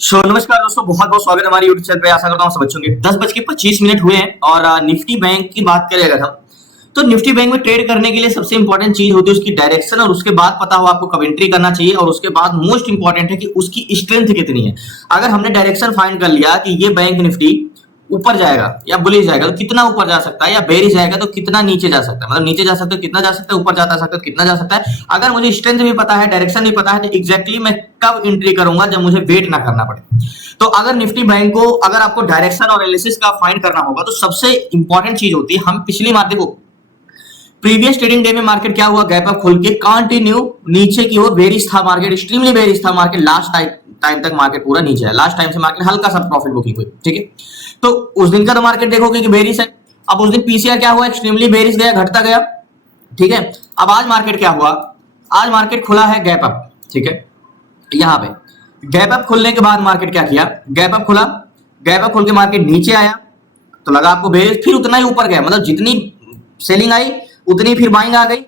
नमस्कार दोस्तों, बहुत बहुत स्वागत है हमारी यूट्यूब चैनल पे। आशा करता हूँ सब अच्छे होंगे। 10:25 हुए हैं और निफ्टी बैंक की बात करें अगर हम, तो निफ्टी बैंक में ट्रेड करने के लिए सबसे इंपॉर्टेंट चीज होती है उसकी डायरेक्शन, और उसके बाद पता हो आपको कब एंट्री करना चाहिए, और उसके बाद मोस्ट इंपॉर्टेंट है कि उसकी स्ट्रेंथ कितनी है। अगर हमने डायरेक्शन फाइंड कर लिया कि ये बैंक निफ्टी ऊपर जाएगा या बुलिश जाएगा तो कितना ऊपर जा सकता है, या बेरिश जाएगा तो कितना नीचे जा सकता है, मतलब नीचे जा सकता है कितना जा सकता है, ऊपर जाता सकता है कितना जा सकता है। अगर मुझे स्ट्रेंथ भी पता है, डायरेक्शन भी पता है, तो एग्जैक्टली मैं कब एंट्री करूंगा जब मुझे वेट ना करना पड़े। तो अगर निफ्टी बैंक को अगर आपको डायरेक्शन और एनालिसिस का फाइंड करना होगा तो सबसे इंपॉर्टेंट चीज होती है, हम पिछली मार्केट को प्रीवियस ट्रेडिंग डे में मार्केट क्या हुआ, गैप अप खुल के कंटिन्यू नीचे की ओर बेरिश था मार्केट, एक्सट्रीमली बेरिश था मार्केट। लास्ट टाइम तक मार्केट पूरा नीचे है, लास्ट टाइम से मार्केट हल्का सा प्रॉफिट बुकिंग हुई, ठीक है। तो उस दिन का तो मार्केट देखोगे कि बेरिश है। अब उस दिन पीसीआर क्या हुआ, एक्सट्रीमली बेरिश गया, घटता गया, ठीक है। अब आज मार्केट क्या हुआ, आज मार्केट खुला है गैप अप, ठीक है। यहाँ पे गैप अप खुलने के बाद मार्केट क्या किया, गैप अप खुला, गैप अप खुल के मार्केट नीचे आया तो लगा आपको बेरिश, फिर उतना ही ऊपर गया, मतलब जितनी सेलिंग आई उतनी फिर बाइंग आ गई,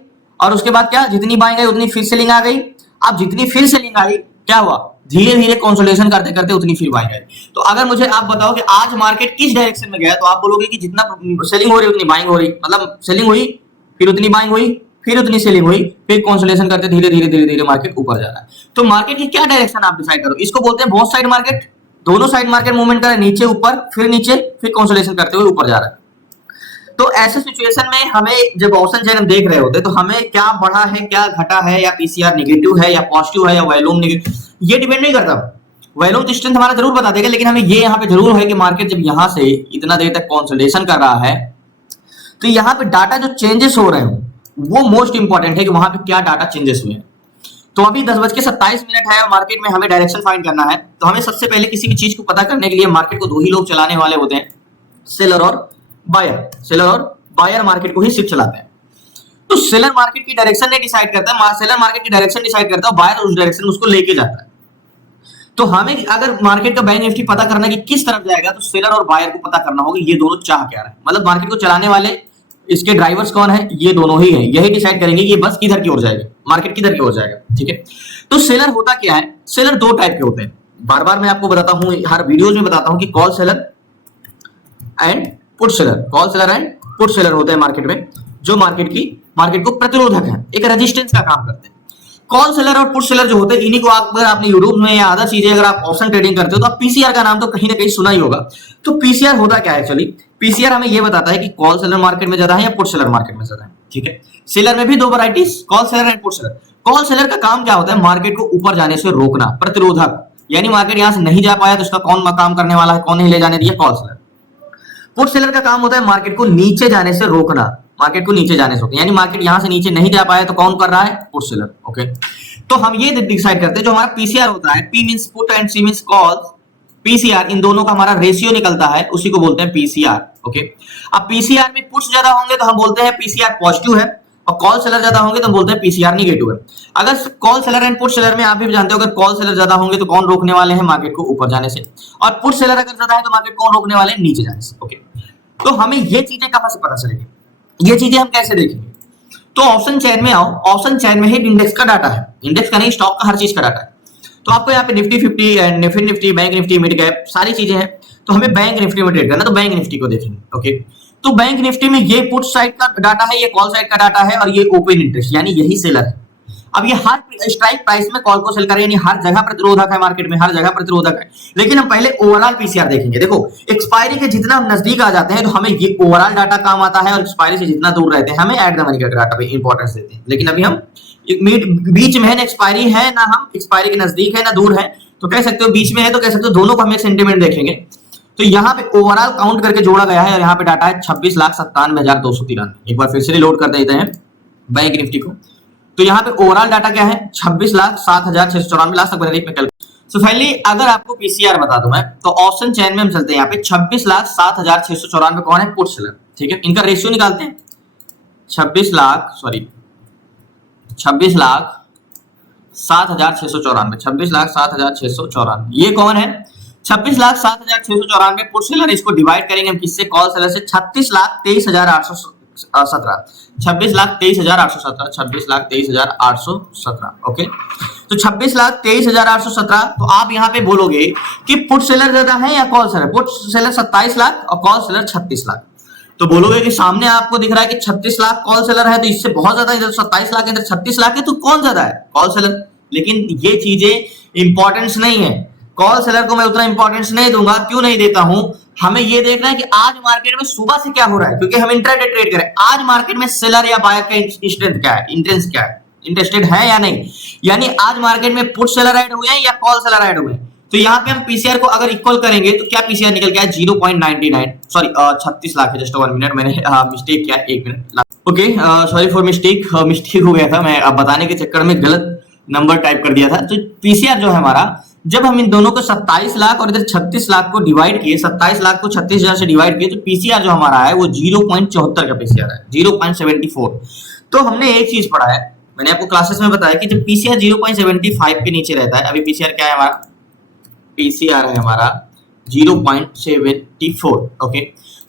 और उसके बाद क्या, जितनी बाइंग आई उतनी फिर सेलिंग आ गई। अब जितनी फिर सेलिंग आई क्या हुआ, धीरे धीरे कंसोलिडेशन करते करते उतनी फिर बाइंग आई। तो अगर मुझे आप बताओ कि आज मार्केट किस डायरेक्शन में गया, तो आप बोलोगे कि जितना सेलिंग हो रही उतनी बाइंग हो रही, मतलब सेलिंग हुई फिर उतनी बाइंग हुई फिर उतनी सेलिंग हुई, फिर कंसोलिडेशन करते धीरे धीरे धीरे धीरे मार्केट ऊपर जा रहा है। तो मार्केट की क्या डायरेक्शन आप डिसाइड करो, इसको बोलते हैं बोथ साइड मार्केट। दोनों साइड मार्केट मूवमेंट कर रहा है, नीचे ऊपर फिर नीचे फिर कंसोलिडेशन करते हुए ऊपर जा रहा है। तो ऐसे सिचुएशन में हमें जब ऑप्शन चेन हम देख रहे होते हैं तो हमें क्या बढ़ा है क्या घटा है, या पीसीआर नेगेटिव है या पॉजिटिव है या वॉल्यूम नेगेटिव, ये डिपेंड नहीं करता। वॉल्यूम तो स्ट्रेंथ हमारा जरूर बता देगा, लेकिन हमें ये यहाँ पे जरूर है कि मार्केट जब यहाँ से इतना देर तक कंसोलिडेशन कर रहा है तो यहाँ पे डाटा जो चेंजेस हो रहे हैं वो मोस्ट इंपॉर्टेंट है कि वहां पे क्या डाटा चेंजेस हुए हैं। तो अभी 10:27 है और मार्केट में हमें डायरेक्शन फाइंड करना है। तो हमें सबसे पहले किसी भी चीज को पता करने के लिए मार्केट को दो ही लोग चलाने वाले होते हैं, सेलर और बायर। सेलर और बायर मार्केट को ही सिर्फ चलाते हैं। तो सेलर मार्केट की डायरेक्शन नहीं डिसाइड करता है, सेलर मार्केट की डायरेक्शन डिसाइड करता है, बायर उस डायरेक्शन में उसको लेके जाता है। तो हमें अगर मार्केट का बैंक निफ्टी पता करना है कि किस तरफ जाएगा, तो सेलर और बायर को पता करना होगा ये दोनों चाह क्या रहा है, मतलब मार्केट को चलाने वाले इसके ड्राइवर्स कौन है, ये दोनों ही हैं। यही डिसाइड करेंगे कि ये बस किधर की ओर जाएगी, मार्केट किधर की ओर जाएगा, ठीक है। तो सेलर होता क्या है, सेलर दो टाइप के होते हैं, बार बार मैं आपको बताता हूं, हर वीडियोज में बताता हूं कि call seller and put seller. Call seller and put seller होते हैं मार्केट में, जो मार्केट को प्रतिरोधक है, एक रेजिस्टेंस का काम करते हैं। कॉल सेलर और पुट सेलर जो होते हैं, इन्हीं को अगर आपने यूट्यूब में या अदर चीजें अगर आप ऑप्शन ट्रेडिंग करते हो तो आप पीसीआर का नाम तो कहीं ना कहीं सुना ही होगा। तो पीसीआर होता क्या है, एक्चुअली पीसीआर हमें ये बताता है कि कॉल सेलर मार्केट में ज्यादा है या पुट सेलर मार्केट में ज्यादा है, ठीक है। सेलर में भी दो varieties, call seller and put seller. Call seller का काम क्या होता है, मार्केट को ऊपर जाने से रोकना, प्रतिरोधक, यानी मार्केट यहां से नहीं जा पाया तो उसका कौन काम करने वाला है, कौन नहीं ले जाने दिया, कॉल सेलर। पुट सेलर का काम होता है मार्केट को नीचे जाने से रोकना, मार्केट को नीचे जाने से रोकना, यानी मार्केट यहां से नीचे नहीं जा पाया तो कौन कर रहा है, पुट सेलर, ओके। तो हम ये डिसाइड करते हैं, जो हमारा पीसीआर होता है, P means put and C means call, PCR, इन दोनों का हमारा रेशियो निकलता है, उसी को बोलते हैं पीसीआर, ओके। अब पीसीआर में पुट्स ज्यादा होंगे तो हम बोलते हैं पीसीआर पॉजिटिव है, और कॉल सेलर ज्यादा होंगे तो हम बोलते हैं पीसीआर नेगेटिव है। अगर call seller and put seller में आप भी जानते हो, अगर कॉल सेलर ज्यादा होंगे तो कौन रोकने वाले हैं, मार्केट को ऊपर जाने से, और पुट सेलर अगर ज्यादा है तो मार्केट कौन रोकने वाले हैं, नीचे जाने से, ओके। तो हमें ये चीजें कहां से पता चलेगी, ये चीजें हम कैसे देखेंगे। तो ऑप्शन चेन में आओ, ऑप्शन चेन में ही इंडेक्स का डाटा है, इंडेक्स का नहीं स्टॉक का, हर चीज का डाटा है। तो आपको यहाँ पे Nifty 50 and Nifty, bank Nifty, mid cap, सारी चीजें हैं। तो हमें बैंक निफ्टी में ट्रेड करना, तो बैंक निफ्टी को देखेंगे, ओके। तो बैंक निफ्टी में ये पुट साइड का डाटा है, ये कॉल साइड का डाटा है, और ये ओपन इंटरेस्ट, यानी यही सेलर है। अब ये हर स्ट्राइक प्राइस में कॉल को सेल करे, यानी हर जगह प्रतिरोधक है, मार्केट में हर जगह प्रतिरोधक है। लेकिन हम पहले ओवरऑल पीसीआर देखेंगे। देखो, एक्सपायरी के जितना हम नजदीक आ जाते हैं तो हमें ये ओवरऑल डाटा काम आता है, और एक्सपायरी से जितना दूर रहते हैं हमें एट द मनी का डाटा पे इंपॉर्टेंस देते हैं। लेकिन अभी हम बीच में है, ना एक्सपायरी है, ना हम एक्सपायरी के नजदीक है, ना दूर है, तो कह सकते हो बीच में है, तो कह सकते हो दोनों को हम एक सेंटीमेंट देखेंगे। तो यहाँ पे ओवरऑल काउंट करके जोड़ा गया है, और यहाँ पे डाटा है 26,97,293। एक बार फिर से रिलोड कर देते हैं बैंक निफ्टी को। तो यहाँ पे ओवरऑल डाटा क्या है, 26,07,694, लास्ट तक बता दी। सो फाइनली अगर आपको पीसीआर बता दूं मैं, तो ऑप्शन चेन में हम चलते हैं, यहाँ पे 26,07,694 कौन है, पुट सेलर, ठीक है। इनका रेशियो निकालते हैं, 26,07,694, 26,07,694, ये कौन है, 26,07,694 पुट सेलर। इसको डिवाइड करेंगे हम किससे, कॉल सेलर से, 36,23,800 17, 26,23,817, 26,23,817। ओके, तो 26,23,817। तो आप यहाँ पे बोलोगे कि पुट सेलर ज्यादा है या call seller? Put seller 27 lakh और कॉल सेलर 36 लाख। तो बोलोगे कि सामने आपको दिख रहा है कि 36 लाख कॉल सेलर है, तो इससे बहुत ज्यादा, इधर 27 लाख इधर 36 लाख है, तो कौन ज्यादा है? Call seller. लेकिन ये चीजें इंपॉर्टेंस नहीं है, कॉल सेलर को मैं उतना इंपॉर्टेंस नहीं दूंगा। क्यों नहीं देता हूं? हमें ये देखना है कि आज मार्केट में सुबह से क्या हो रहा है, क्योंकि हम इंट्राडे ट्रेड करें। आज मार्केट में सेलर या बायर का स्ट्रेंथ क्या है, इंटेंस क्या है, इंटरेस्टेड है या नहीं। यानी आज मार्केट में पुट सेलर ऐड हुए हैं या कॉल सेलर ऐड हुए हैं। तो यहाँ पे हम पीसीआर को अगर इक्वल करेंगे तो क्या पीसीआर निकल गया? 0.99, सॉरी 36 लाख है। जस्ट 1 मिनट, मैंने मिस्टेक किया, 1 minute. Okay, sorry for mistake हो गया था, मैं बताने के चक्कर में गलत नंबर टाइप कर दिया था। तो पीसीआर जो है हमारा, जब हम इन दोनों को 27 लाख और इधर 36 लाख को डिवाइड किए, 27 लाख को 36,000 से डिवाइड किए, तो पीसीआर जो हमारा है वो 0.74 का पीसीआर है, 0.74। तो हमने एक चीज पढ़ा है, मैंने आपको क्लासेस में बताया कि जब पीसीआर 0.75 के नीचे रहता है, अभी पीसीआर क्या है हमारा? पीसीआर है हमारा 0.74। ओके,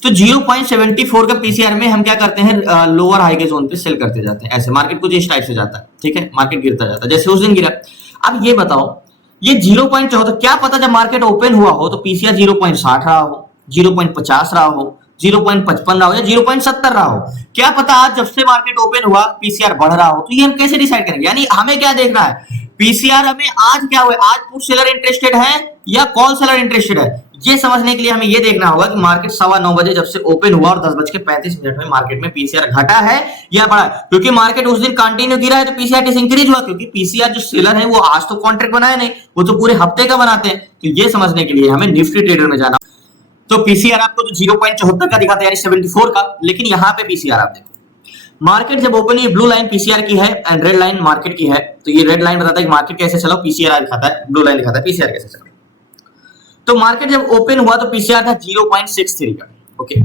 तो 0.74 का पीसीआर में हम क्या करते हैं? लोअर हाई के जोन पे सेल करते जाते हैं। ऐसे मार्केट कुछ इस टाइप से जाता है, ठीक है, मार्केट गिरता जाता है, जैसे उस दिन गिरा। अब ये बताओ, ये 0.74, क्या पता जब मार्केट ओपन हुआ हो तो पीसीआर 0.60 रहा हो, 0.50 रहा हो, 0.55 रहा हो या 0.70 रहा हो। क्या पता आज जब से मार्केट ओपन हुआ पीसीआर बढ़ रहा हो। तो ये हम कैसे डिसाइड करेंगे? यानी हमें क्या देखना है? पीसीआर हमें आज क्या हुआ, आज पुट सेलर इंटरेस्टेड है या कॉल सेलर इंटरेस्टेड है। ये समझने के लिए हमें ये देखना होगा कि मार्केट 9:15 बजे जब से ओपन हुआ और 10:35 में मार्केट में पीसीआर घटा है या बढ़ा। क्योंकि मार्केट उस दिन कंटिन्यू गिरा है तो पीसीआर इंक्रीज हुआ, क्योंकि पीसीआर जो सेलर है वो आज तो कॉन्ट्रैक्ट बनाया नहीं, वो तो पूरे हफ्ते का बनाते हैं। तो ये समझने के लिए हमें निफ्टी ट्रेडर में जाना। तो पीसीआर आपको तो 0.74 का दिखाता है, यानी 74 का। लेकिन यहाँ पे पीसीआर आप देखो, मार्केट जब ओपन, ये ब्लू लाइन पीसीआर की है एंड रेड लाइन मार्केट की है। तो ये रेड लाइन बताता है कि मार्केट कैसे चला, पीसीआर दिखाता है, ब्लू लाइन दिखाता है पीसीआर कैसे चला। तो मार्केट जब ओपन हुआ तो पीसीआर था 0.63 का। ओके,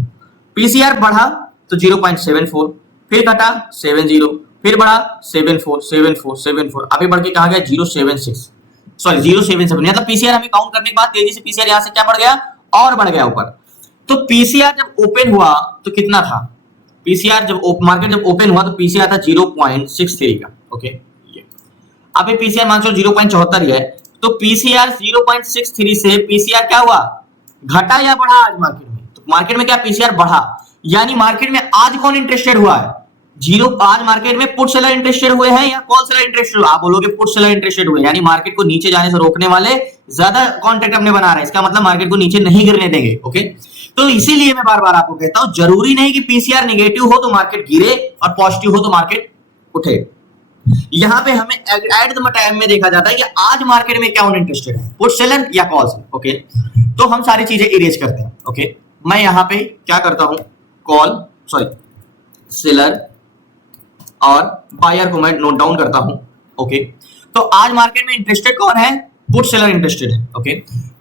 पीसीआर बढ़ा तो 0.74, फिर घटा 70, फिर बढ़ा 74, 74, 74, अभी बढ़ के कहा गया 0.76, सॉरी 0.77। मतलब पीसीआर हमें काउंट करने के बाद तेजी से पीसीआर यहां से क्या बढ़ गया, और बढ़ गया ऊपर। तो पीसीआर जब ओपन हुआ तो कितना था? पीसीआर जब मार्केट जब ओपन हुआ तो पीसीआर था 0.63 का। ओके, ये अभी पीसीआर मान लो 0.74 ही है। तो पीसीआर 0.63 से पीसीआर क्या हुआ, घटा या बढ़ा आज मार्केट में? तो मार्केट में क्या पीसीआर बढ़ा, यानी मार्केट में आज कौन इंटरेस्टेड हुआ है? आज मार्केट में पुट सेलर इंटरेस्टेड हुए हैं या कॉल सेलर इंटरेस्टेड हुए? आप बोलोगे पुट सेलर इंटरेस्टेड हुए, यानी मार्केट को नीचे जाने से रोकने वाले ज्यादा कॉन्ट्रैक्ट अपने बना रहे हैं। इसका मतलब मार्केट को नीचे नहीं गिरने देंगे। ओके, तो इसीलिए मैं बार बार आपको कहता हूं, जरूरी नहीं कि पीसीआर नेगेटिव हो तो मार्केट गिरे और पॉजिटिव हो तो मार्केट उठे। यहां पे हमें एट द टाइम में देखा जाता है कि आज मार्केट में क्या इंटरेस्टेड है, पुट सेलर या कॉल सेलर। ओके, तो हम सारी चीजें इरेज करते हैं। ओके, मैं यहां पे क्या करता हूं, कॉल सॉरी सेलर और बायर को मैं नोट डाउन करता हूं। ओके, तो आज मार्केट में इंटरेस्टेड कौन है? पुट सेलर इंटरेस्टेड है। ओके,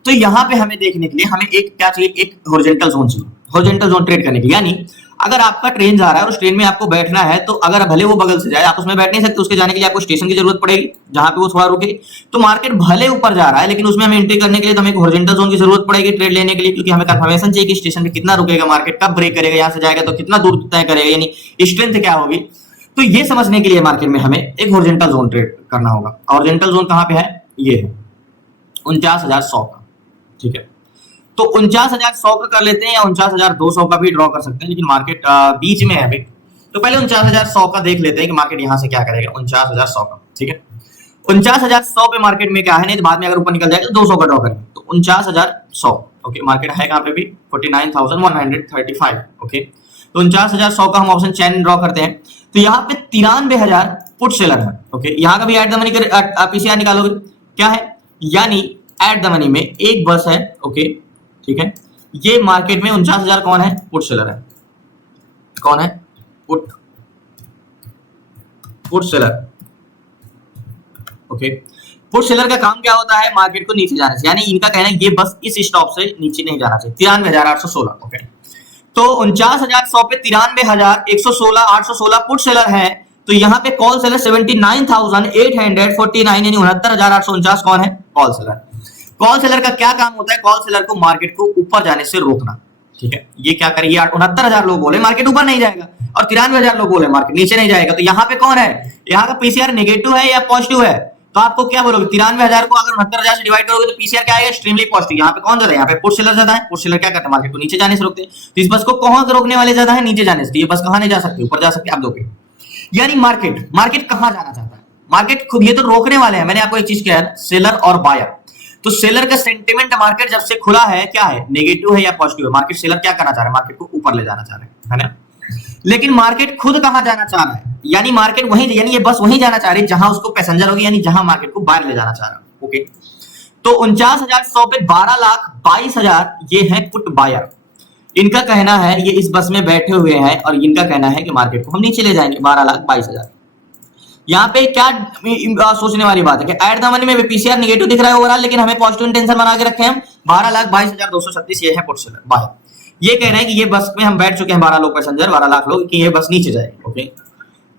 तो यहां पे हमें देखने के लिए हमें एक क्या चाहिए, एक हॉरिजॉन्टल जोन चाहिए, हॉरिजॉन्टल जोन ट्रेड करने के लिए। यानी अगर आपका ट्रेन जा रहा है और उस ट्रेन में आपको बैठना है, तो अगर भले वो बगल से जाए, आप उसमें बैठ नहीं सकते, उसके जाने के लिए आपको स्टेशन की जरूरत पड़ेगी जहां पे वो थोड़ा रुके। तो मार्केट भले ऊपर जा रहा है लेकिन उसमें हमें एंट्री करने के लिए तो हमें एक हॉरिजॉन्टल जोन की जरूरत पड़ेगी ट्रेड लेने के लिए, क्योंकि हमें कंफर्मेशन चाहिए कि स्टेशन पे कितना रुकेगा मार्केट, कब ब्रेक करेगा, यहाँ से जाएगा तो कितना दूर तय करेगा, यानी स्ट्रेंथ क्या होगी। तो ये समझने के लिए मार्केट में हमें एक हॉरिजॉन्टल जोन ट्रेड करना होगा। हॉरिजॉन्टल जोन कहां पे है? ये है 49,100 का। ठीक है, तो 49,100 का कर लेते हैं या 49,200 का भी ड्रॉ कर सकते हैं, लेकिन मार्केट बीच में है अभी। तो पहले 49,100 का देख लेते हैं कि मार्केट यहां से क्या करेगा। 49,100 का, ठीक है, 49,100 पे मार्केट में क्या है, नहीं तो बाद में अगर ऊपर निकल जाएगा तो 200 का ड्रॉ करेंगे। तो 49,100, ओके, मार्केट है कहां पे भी 49,135। ओके, तो 49,100 का हम ऑप्शन चैन ड्रॉ करते हैं। तो यहाँ पे 93,000 पुट सेलर है। ओके, यहाँ का भी एट द मनी पीसीआर निकालोगे क्या है, यानी एट द मनी में एक बस है। ओके, ठीक है, ये मार्केट में 49,000 कौन है? पुट सेलर है। कौन है? Put seller. Okay, put seller का काम क्या होता है? मार्केट को नीचे जाने से, यानी इनका कहना है ये बस इस स्टॉप से नीचे नहीं जाना चाहिए। 93,816। ओके, तो 49,100 पे 93,116 816 पुट सेलर है। तो यहाँ पे कॉल सेलर 79,849 यानी 69,849 कौन है? Call seller. कॉल सेलर का क्या काम होता है? कॉल सेलर को मार्केट को ऊपर जाने से रोकना। ठीक है, ये क्या करेंगे? 69,000 लोग बोले मार्केट ऊपर नहीं जाएगा। और 93,000 लोग बोले मार्केट नीचे नहीं जाएगा। तो यहाँ पे कौन है, यहाँ का पीसीआर नेगेटिव है या पॉजिटिव है? तो आपको क्या बोलोगे, 93,000 को अगर 69,000 से डिवाइड करोगे तो पीसीआर क्या आएगा, एक्सट्रीमली पॉजिटिव। यहाँ पे कौन ज्यादा है, यहाँ पे पुट सेलर ज्यादा है। पुट सेलर क्या करते हैं, मार्केट को नीचे जाने से रोकते हैं। तो इस बस को कहां रोकने वाले ज्यादा है, नीचे जाने से। ये बस कहां नहीं जा सकती, ऊपर जा सकती है। आप देखो यानी मार्केट कहां जाना चाहता है, मार्केट खुद ये तो रोकने वाले हैं। मैंने आपको एक चीज किया है, सेलर और बायर। तो सेलर का सेंटिमेंट मार्केट जब से खुला है क्या है, नेगेटिव है या पॉजिटिव है? मार्केट सेलर क्या करना चाह रहा है, मार्केट को ऊपर ले जाना चाह रहे हैं, है ना। लेकिन मार्केट खुद कहां जाना चाह रहा है, यानी मार्केट वहीं, यानी ये बस वहीं जाना चाह रही है जहां उसको पैसेंजर होगी, यानी जहां मार्केट को बाहर ले जाना चाह रहा है। ओके, तो 49,100 पे 12,22,000 ये है पुट बायर। इनका कहना है, ये इस बस में बैठे हुए हैं और इनका कहना है कि मार्केट को हम नीचे ले जाएंगे 12,22,000। यहाँ पे क्या सोचने वाली बात है कि एट द मनी में पीसीआर नेगेटिव दिख रहा है ओवरऑल, लेकिन हमें पॉजिटिव इंटेंशन बना के रखे हैं। 12,22,236 ये है पुट सेलर। बाय ये कह रहे हैं कि ये बस में हम बैठ चुके हैं 12 लोग पैसेंजर, 12 लाख लोग, कि ये बस नीचे जाएगी। ओके,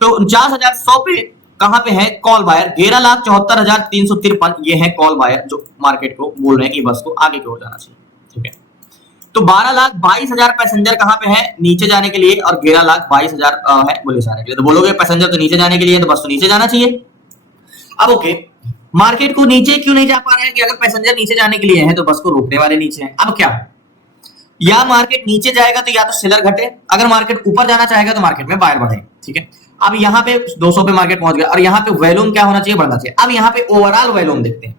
तो 49,100 पे कहां पे है कॉल बायर, 11,74,353 ये है कॉल बायर जो मार्केट को बोल रहे हैं कि बस को आगे की ओर जाना चाहिए। ठीक है, तो 12,22,000 पैसेंजर कहां पे है, नीचे जाने के लिए, और 11,22,000 है बोले जाने के लिए। तो बोलोगे पैसेंजर तो नीचे जाने के लिए, तो बस तो नीचे जाना चाहिए। अब ओके, मार्केट को नीचे क्यों नहीं जा पा रहा है, कि अगर पैसेंजर नीचे जाने के लिए है तो बस को रोकने वाले नीचे हैं। अब क्या, या मार्केट नीचे जाएगा तो या तो सेलर घटे, अगर मार्केट ऊपर जाना चाहेगा तो मार्केट में बायर बढ़े। ठीक है, अब यहाँ पे 200 पे मार्केट पहुंच गया और यहाँ पे वॉल्यूम क्या होना चाहिए, बढ़ना चाहिए। अब यहाँ पे ओवरऑल वॉल्यूम देखते हैं।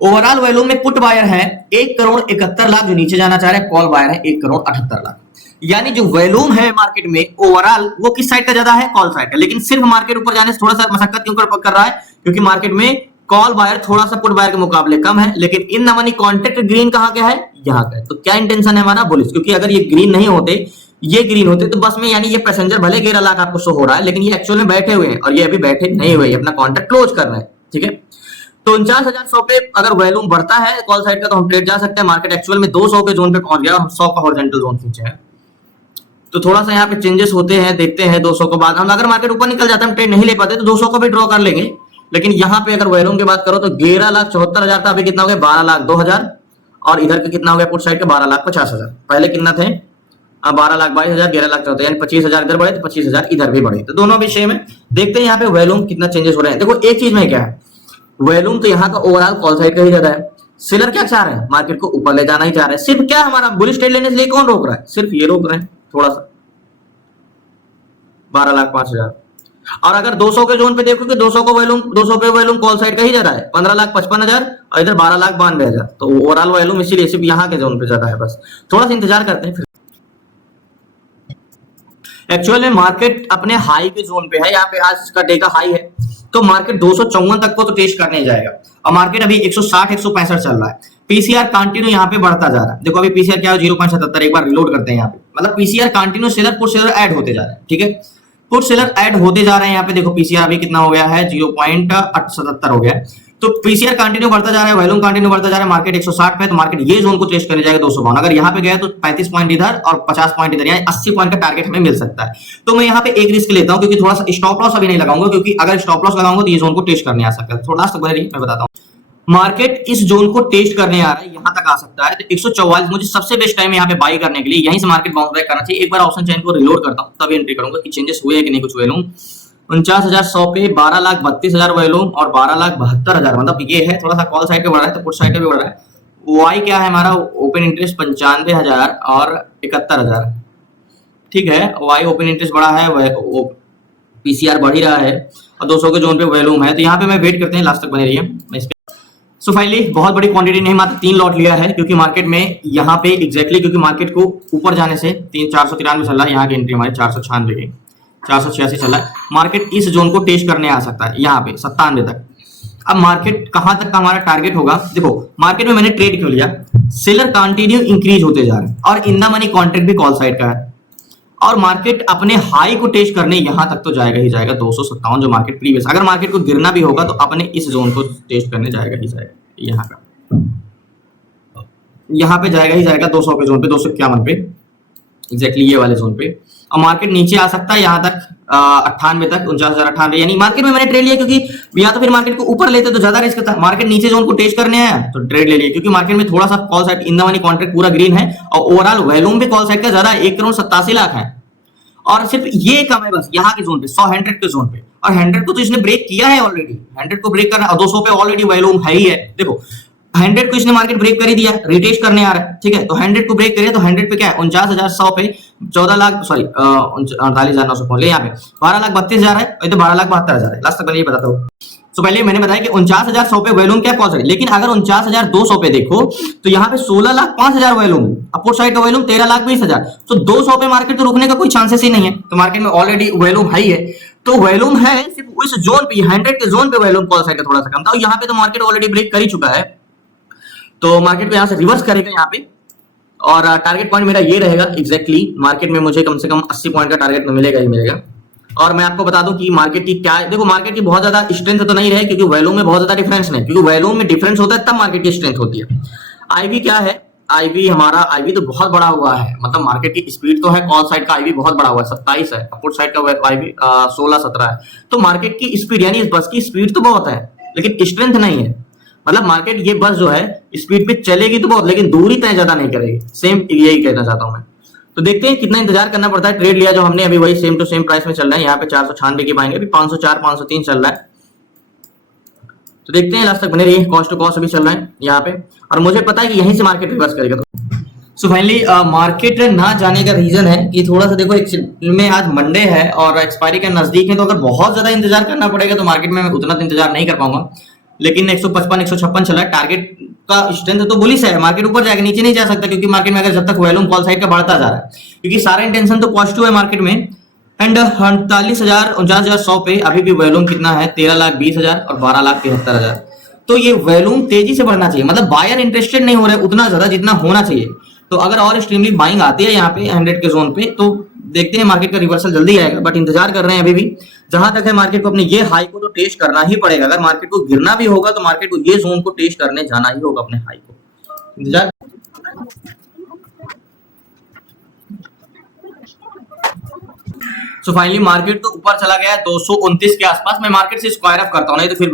ओवरऑल वॉल्यूम में पुट बायर है 1,71,00,000 जो नीचे जाना चाह रहे हैं, कॉल बायर है 1,78,00,000। यानी जो वॉल्यूम है मार्केट में ओवरऑल वो किस साइड का ज्यादा है, कॉल साइड का। लेकिन सिर्फ मार्केट ऊपर जाने से थोड़ा सा मशक्कत क्यों कर रहा है, क्योंकि मार्केट में कॉल बायर थोड़ा सा पुट बायर के मुकाबले कम है। लेकिन in the money contract green कहां का है, यहाँ का है। तो क्या इंटेंशन है हमारा, बुलिश, क्योंकि अगर ये ग्रीन नहीं होते, ये ग्रीन होते तो बस में, यानी ये पैसेंजर भले 11 लाख आपको शो हो रहा है, लेकिन ये एक्चुअल में बैठे हुए हैं और ये अभी बैठे नहीं हुए, अपना कॉन्ट्रैक्ट क्लोज कर रहे हैं। ठीक है, तो 49,100 पे अगर वॉल्यूम बढ़ता है कॉल साइड का तो हम ट्रेड जा सकते हैं। मार्केट एक्चुअल में 200 के जोन पे पहुंच गया और हम 100 का हॉरिजॉन्टल जोन खींचे हैं। तो थोड़ा सा यहाँ पे चेंजेस होते हैं, देखते हैं 200 के बाद। हम अगर मार्केट ऊपर निकल जाता है, हम ट्रेड नहीं ले पाते तो 200 को भी ड्रॉ कर लेंगे। लेकिन यहाँ पे अगर वॉल्यूम की बात करो तो 11,74,000 था, अभी कितना हो गया 12,02,000, और इधर के कितना हो गया पुट साइड का 12,50,000। पहले कितना थे, 12,22,000, 11,14,000, यानी 25,000 इधर बढ़े तो 25,000 इधर भी बढ़े। तो दोनों भी सेम है। देखते हैं यहाँ पे वॉल्यूम कितना चेंजेस हो रहे हैं। देखो एक चीज में क्या है, वॉल्यूम तो यहाँ का ओवरऑल कॉल साइड का ही ज्यादा है। सेलर क्या चाह रहे हैं, मार्केट को ऊपर ले जाना ही चाह रहे हैं। सिर्फ क्या हमारा बुलिश ट्रेड लेने के लिए कौन रोक रहा है, सिर्फ ये रोक रहे हैं थोड़ा सा, 12,05,000। और अगर 200 के जोन पे देखो कि 200 को वॉल्यूम, 200 पे वॉल्यूम कॉल साइड का ही ज्यादा है, 15,55,000 और इधर 12,92,000। तो ओवरऑल वॉल्यूम इसीलिए सिर्फ यहाँ के जोन पे ज्यादा है। बस थोड़ा सा इंतजार करते हैं। फिर एक्चुअल में मार्केट अपने हाई के जोन पे है, यहाँ पे आज इसका डे का हाई है, तो मार्केट 254 तक को तो टेस्ट करने जाएगा। और मार्केट अभी 160 165 चल रहा है। पीसीआर कंटिन्यू यहाँ पे बढ़ता जा रहा है। देखो अभी पीसीआर क्या है, 0.77। एक बार रिलोड करते हैं यहाँ पे, मतलब PCR continue seller put seller add होते जा रहे हैं। ठीक है, पुट सेलर ऐड होते जा रहे हैं। यहाँ पे देखो पीसीआर अभी कितना हो गया है, 0.77 हो गया है। तो पीसीआर कंटिन्यू बढ़ता जा रहा है, वॉल्यूम कंटिन्यू बढ़ता जा रहा है। मार्केट 160 पे, तो मार्केट ये जोन को टेस्ट करने जाएगा 252। अगर यहाँ पे गया तो 35 पॉइंट इधर और 50 पॉइंट इधर, यानी 80 पॉइंट का टारगेट हमें मिल सकता है। तो मैं यहाँ पे एक रिस्क लेता हूँ, क्योंकि थोड़ा सा स्टॉप लॉस अभी नहीं लगाऊंगा, क्योंकि अगर स्टॉप लॉस लगाऊंगा तो ये जोन को टेस्ट करने आ सकता है। थोड़ा सा मैं बताता हूँ, मार्केट इस जोन को टेस्ट करने आ रहा है, यहाँ तक आ सकता है। तो 144 मुझे सबसे बेस्ट टाइम यहाँ पे बाई करने के लिए, यहीं से मार्केट बाउंस बैक करना चाहिए। एक बार ऑप्शन चेन को रिलोड करता हूँ, तभी एंट्री करूंगा कि चेंजेस हुए हैं कि नहीं कुछ वॉल्यूम। 49,100 पे 12,32,000 वॉल्यूम और 12,72,000, मतलब ये है थोड़ा सा कॉल साइड पे बढ़ रहा है, तो पुट साइड पे भी बढ़ रहा है। वाई क्या है हमारा, ओपन इंटरेस्ट 95,000 और 71,000। ठीक है, वाई ओपन इंटरेस्ट बढ़ा है, पीसीआर बढ़ ही रहा है, और 200 के जोन पे वॉल्यूम है। तो यहाँ पे मैं वेट करते हैं, लास्ट तक बने रहिए। सो फाइनली बहुत बड़ी क्वांटिटी नहीं, मात्र 3 लॉट लिया है, क्योंकि मार्केट में यहाँ पे एग्जैक्टली क्योंकि मार्केट को ऊपर जाने से 493 चल रहा है। यहाँ की एंट्री हमारी 496 की, 486 चल रहा है। मार्केट इस जोन को टेस्ट करने आ सकता है, यहाँ पे 97 तक। अब मार्केट कहां तक का हमारा टारगेट होगा, देखो मार्केट में मैंने ट्रेड क्यों लिया, सेलर कंटिन्यू इंक्रीज होते जा रहे हैं और इन द मनी कॉन्ट्रैक्ट भी कॉल साइड का है, और मार्केट अपने हाई को टेस्ट करने यहां तक तो जाएगा ही जाएगा 257, जो मार्केट प्रीवियस। अगर मार्केट को गिरना भी होगा तो अपने इस जोन को टेस्ट करने जाएगा ही जाएगा, यहाँ का यहाँ पे जाएगा ही जाएगा 200 के जोन पे, 251 पे एग्जैक्टली ये वाले जोन पे। और मार्केट नीचे आ सकता है यहाँ तक 98 तक, 49,098। यानी मार्केट में मैंने ट्रेड लिया, क्योंकि या तो फिर मार्केट को ऊपर लेते तो ज्यादा रिस्क था। मार्केट नीचे जोन को टेस्ट करने आया तो ट्रेड ले लिया, क्योंकि मार्केट में थोड़ा सा call side in the money contract पूरा ग्रीन है और ओवरऑल वॉल्यूम भी कॉल साइड का ज्यादा है, 1,87,00,000 है। और सिर्फ ये कम है बस यहाँ के जोन पे 100 के जोन पे, और 100 को तो इसने ब्रेक किया है ऑलरेडी। 100 को ब्रेक करना, 200 पे ऑलरेडी वॉल्यूम है ही है। देखो 100 को इसने मार्केट ब्रेक कर ही दिया, रिटेस्ट करने आ रहा है, ठीक है। तो 100 को ब्रेक करिए तो 100 पे क्या है 49,100 पे 14 लाख, सॉरी 48,900 ले, यहाँ पे 12,32,000 है, तो 12,72,000 है। लास्ट तक मैंने ये बताता हूँ। तो पहले मैंने बताया कि 49,100 पे वॉल्यूम क्या पहुंच रहा है, लेकिन अगर 49,200 पे देखो तो यहाँ पे 16,05,000 वॉल्यूम, अपोजिट साइड का वॉल्यूम 13,20,000, तो 200 पे मार्केट तो रुकने का कोई चांसेस ही नहीं है। तो मार्केट में ऑलरेडी वॉल्यूम हाई है, तो वॉल्यूम है सिर्फ उस जोन पे 100 के जोन पे वॉल्यूम कॉल साइड का थोड़ा सा कम था, यहाँ पे तो मार्केट ऑलरेडी ब्रेक कर ही चुका है। तो मार्केट को यहाँ से रिवर्स करेगा यहाँ पे, और टारगेट पॉइंट मेरा ये रहेगा एग्जैक्टली। मार्केट में मुझे कम से कम 80 पॉइंट का टारगेट मिलेगा ही मिलेगा। और मैं आपको बता दूं कि मार्केट की क्या है, देखो मार्केट की बहुत ज्यादा स्ट्रेंथ तो नहीं रहे, क्योंकि वैल्यूम में बहुत ज्यादा डिफरेंस नहीं, क्योंकि वैल्यूम में डिफरेंस होता है तब मार्केट की स्ट्रेंथ होती है। आईवी क्या है, आईवी हमारा आईवी तो बहुत बड़ा हुआ है, मतलब मार्केट की स्पीड तो है, कॉल साइड का आईवी बहुत बड़ा हुआ है 27 है, अपोजिट साइड का आईवी 16-17 है। तो मार्केट की स्पीड यानी इस बस की स्पीड तो बहुत है, लेकिन स्ट्रेंथ नहीं है। मतलब मार्केट ये बस जो है स्पीड पे चलेगी तो बहुत, लेकिन दूरी तय ज्यादा नहीं करेगी। सेम यही कहना चाहता हूं मैं। तो देखते हैं कितना इंतजार करना पड़ता है। ट्रेड लिया जो हमने अभी वही सेम टू सेम प्राइस में चल रहा है, यहाँ पे 496 की पाएंगे, अभी 504 503 चल रहा है। तो देखते हैं लास्ट तक बने रहिए। कॉस्ट टू कॉस्ट अभी चल रहा है यहाँ पे, और मुझे पता है कि यहीं से मार्केट रिवर्स करेगा। सो फाइनली मार्केट ना जाने का रीजन है कि थोड़ा सा देखो एक्चुअल में आज मंडे है और एक्सपायरी के नजदीक है, तो अगर बहुत ज्यादा इंतजार करना पड़ेगा तो मार्केट में मैं उतना इंतजार नहीं कर पाऊंगा। लेकिन 155 156 चला है, टारगेट का स्ट्रेंथ तो बुलिश है, मार्केट ऊपर जाएगा, नीचे नहीं जा सकता, क्योंकि मार्केट में अगर जब तक वॉल्यूम कॉल साइड का बढ़ता जा रहा है, क्योंकि सारा इंटेंशन तो पॉजिटिव है मार्केट में। एंड 49,100 पे अभी भी वॉल्यूम कितना है 13,20,000 और 12,73,000। तो ये वॉल्यूम तेजी से बढ़ना चाहिए, मतलब बायर इंटरेस्टेड नहीं हो रहा है उतना ज्यादा जितना होना चाहिए। तो अगर और एक्सट्रीमली बाइंग आती है यहाँ पे 100 के जोन पे, तो देखते हैं मार्केट का रिवर्सल जल्दी आएगा, बट इंतजार कर रहे हैं अभी भी। जहां तक है मार्केट को अपने ये हाई को तो टेस्ट करना ही पड़ेगा। अगर मार्केट को गिरना भी होगा तो मार्केट को ये जोन को टेस्ट करने जाना ही होगा अपने हाई को। इंतजार। सो फाइनली मार्केट तो ऊपर चला गया 229 के आसपास। मैं मार्केट से स्क्वायर ऑफ करता हूं, नहीं तो फिर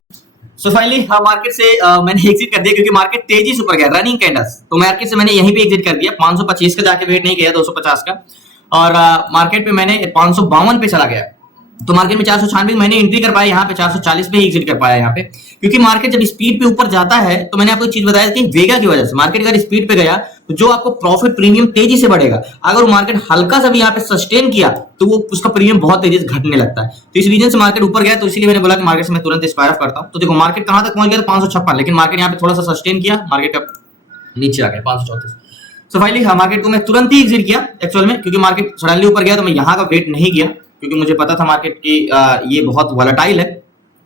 सो फाइनली मार्केट से मैंने एग्जिट कर दिया, क्योंकि मार्केट तेजी से ऊपर गया रनिंग कैंडल्स। तो मार्केट से मैंने यहीं पे एग्जिट कर दिया, 525 का जाके वेट नहीं किया, 250 का। और मार्केट पे मैंने 552 पे चला गया, तो मार्केट में 496 मैंने एंट्री कर पाया, यहाँ पे 440 पे ही एग्जिट कर पाया यहाँ पे। क्योंकि मार्केट जब स्पीड पे ऊपर जाता है, तो मैंने आपको एक चीज बताया कि वेगा की वजह से मार्केट अगर स्पीड पे गया तो जो आपको प्रॉफिट प्रीमियम तेजी से बढ़ेगा। अगर वो मार्केट हल्का सा भी यहाँ पे सस्टेन किया तो वो उसका प्रीमियम बहुत तेजी से घटने लगता है। तो इस रीजन से मार्केट ऊपर गया, तो इसीलिए मैंने बोला कि मार्केट से मैं तुरंत स्क्वायर ऑफ करता हूँ। तो देखो मार्केट कहां तक पहुंच गया, 556, लेकिन मार्केट यहाँ पे थोड़ा सा सस्टेन किया, मार्केट का नीचे आ गया 534। सो फाइनली मार्केट को मैं तुरंत ही एग्जिट किया एक्चुअल में, क्योंकि मार्केट सडनली ऊपर गया तो मैं यहाँ का वेट नहीं किया, क्योंकि मुझे पता था मार्केट की ये बहुत वॉलेटाइल है,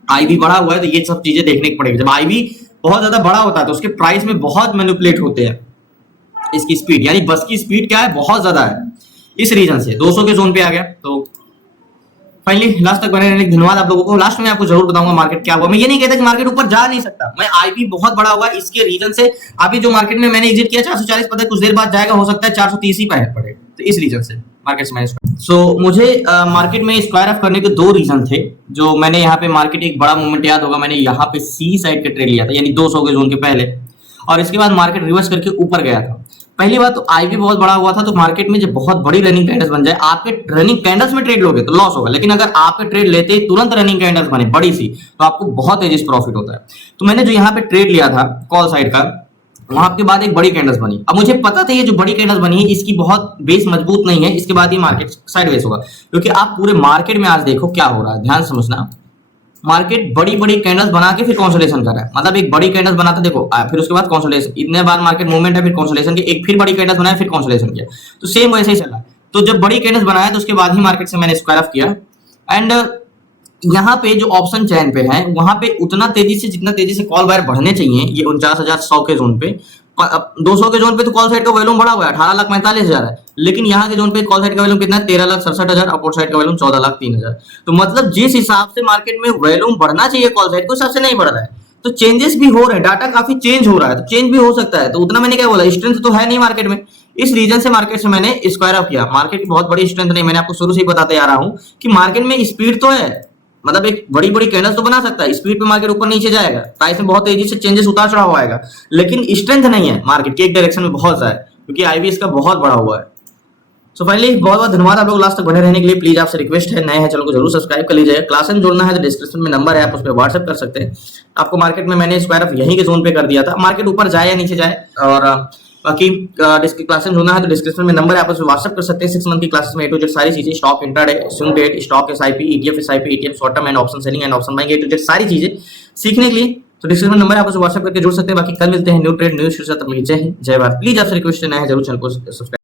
आईवी बढ़ा हुआ है, तो ये सब चीजें देखने की पड़ेगी। जब आईवी बहुत ज्यादा बड़ा होता है तो उसके प्राइस में बहुत मैनिपुलेट होते हैं। इसकी स्पीड यानी बस की स्पीड क्या है, बहुत ज्यादा है, इस रीजन से 200 के जोन पे आ गया। तो फाइनली लास्ट तक बने रहने धन्यवाद आप लोगों को। लास्ट में आपको जरूर बताऊंगा मार्केट क्या हुआ। मैं ये नहीं कहता कि मार्केट ऊपर जा नहीं सकता, मैं आईवी बहुत बड़ा हुआ इसके रीजन से अभी जो मार्केट में मैंने एग्जिट किया 440, पता है कुछ देर बाद जाएगा, हो सकता है 430 ही पड़े, तो इस रीजन से मार्केट से मैंने मुझे मार्केट में स्क्वायर ऑफ करने के 2 रीजन थे। जो मैंने यहाँ पे मार्केट एक बड़ा मूवमेंट याद होगा, मैंने यहाँ पे सी साइड का ट्रेड लिया था, यानी 200 के जोन के पहले, और इसके बाद मार्केट रिवर्स करके ऊपर गया था। पहली बात तो आईवी बहुत बड़ा हुआ था, तो मार्केट में जब बहुत बड़ी रनिंग कैंडल्स बन जाए, आपके रनिंग कैंडल्स में ट्रेड लोगे तो लॉस होगा, लेकिन अगर आपके ट्रेड लेते ही तुरंत रनिंग कैंडल्स बने बड़ी सी, तो आपको बहुत तेजी से प्रॉफिट होता है। तो मैंने जो यहाँ पे ट्रेड लिया था कॉल साइड का, वहां के बाद एक बड़ी कैंडल्स बनी। अब मुझे पता था ये जो बड़ी कैंडल्स बनी है इसकी बहुत बेस मजबूत नहीं है, इसके बाद ही मार्केट साइडवेज होगा। क्योंकि आप पूरे मार्केट में आज देखो क्या हो रहा है, ध्यान समझना। मार्केट बड़ी बड़ी कैंडल्स बना के फिर कंसोलिडेशन कर रहा है, मतलब एक बड़ी कैंडल्स बनाता देखो, फिर उसके बाद कंसोलिडेशन, इतने बार मार्केट मूवमेंट है, फिर कंसोलिडेशन की, एक फिर बड़ी कैंडल्स बनाया, फिर कंसोलिडेशन किया, तो सेम वैसे ही चल रहा है। तो जब बड़ी कैंडल्स बनाया तो उसके बाद ही मार्केट से मैंने स्क्वायर ऑफ किया। एंड यहाँ पे जो ऑप्शन चैन पे है वहां पे उतना तेजी से, जितना तेजी से कॉल बायर बढ़ने चाहिए, ये 49,100 के जोन पे, 200 के जोन पे तो कॉल साइड का वॉल्यूम बढ़ा हुआ है 18,45,000 है, लेकिन यहाँ के जोन पे कॉल साइड का वॉल्यूम कितना है 13,67,000, अपोजिट साइड का वॉल्यूम 14,03,000। तो मतलब जिस हिसाब से मार्केट में वॉल्यूम बढ़ना चाहिए कॉल साइड को, हिसाब से नहीं बढ़ रहा है। तो चेंजेस भी हो रहे हैं, डाटा काफी चेंज हो रहा है, तो चेंज भी हो सकता है। तो उतना मैंने क्या बोला, स्ट्रेंथ तो है नहीं मार्केट में, इस रीजन से मार्केट से मैंने स्क्वायर ऑफ किया। मार्केट की बहुत बड़ी स्ट्रेंथ नहीं, मैंने आपको शुरू से ही बताते आ रहा हूं कि मार्केट में स्पीड तो है, मतलब एक बड़ी बड़ी कैंडल्स तो बना सकता है, स्पीड पे मार्केट ऊपर नीचे जाएगा, प्राइस में बहुत तेजी से चेंजेस उतार चढ़ाव आएगा, लेकिन स्ट्रेंथ नहीं है मार्केट की एक डायरेक्शन में बहुत ज्यादा, क्योंकि आईवी इसका बहुत बड़ा हुआ है। सो फाइनली बहुत बहुत धन्यवाद आप लोग लास्ट तक बने रहने के लिए। प्लीज आपसे रिक्वेस्ट है, नए हैं चैनल को जरूर सब्सक्राइब कर लीजिएगा। क्लास में जोड़ना है तो डिस्क्रिप्शन में नंबर है, आप उस पर व्हाट्सएप कर सकते हैं। आपको मार्केट में मैंने स्क्वायर ऑफ यहीं के जोन पे कर दिया था, मार्केट ऊपर जाए या नीचे जाए। और बाकी क्लासेस में जोड़ना है तो डिस्क्रिप्शन में नंबर है, आप उस पर व्हाट्सएप कर सकते हैं। 6 मंथ की क्लासेस में A to Z सारी चीजें, stock intraday, swing trade, stock SIP, ETF SIP, ETF short term and option selling and option buying, A to Z सारी चीजें सीखने के लिए तो डिस्क्रिप्शन नंबर है, आप उसे व्हाट्सएप करके जुड़ सकते हैं। बाकी कल मिलते हैं न्यू ट्रेड न्यू फ्यूचर, तब तक जय हिंद जय भारत। प्लीज आपसे रिक्वेस्ट है, नया है जरूर चैनल को सब्सक्राइब।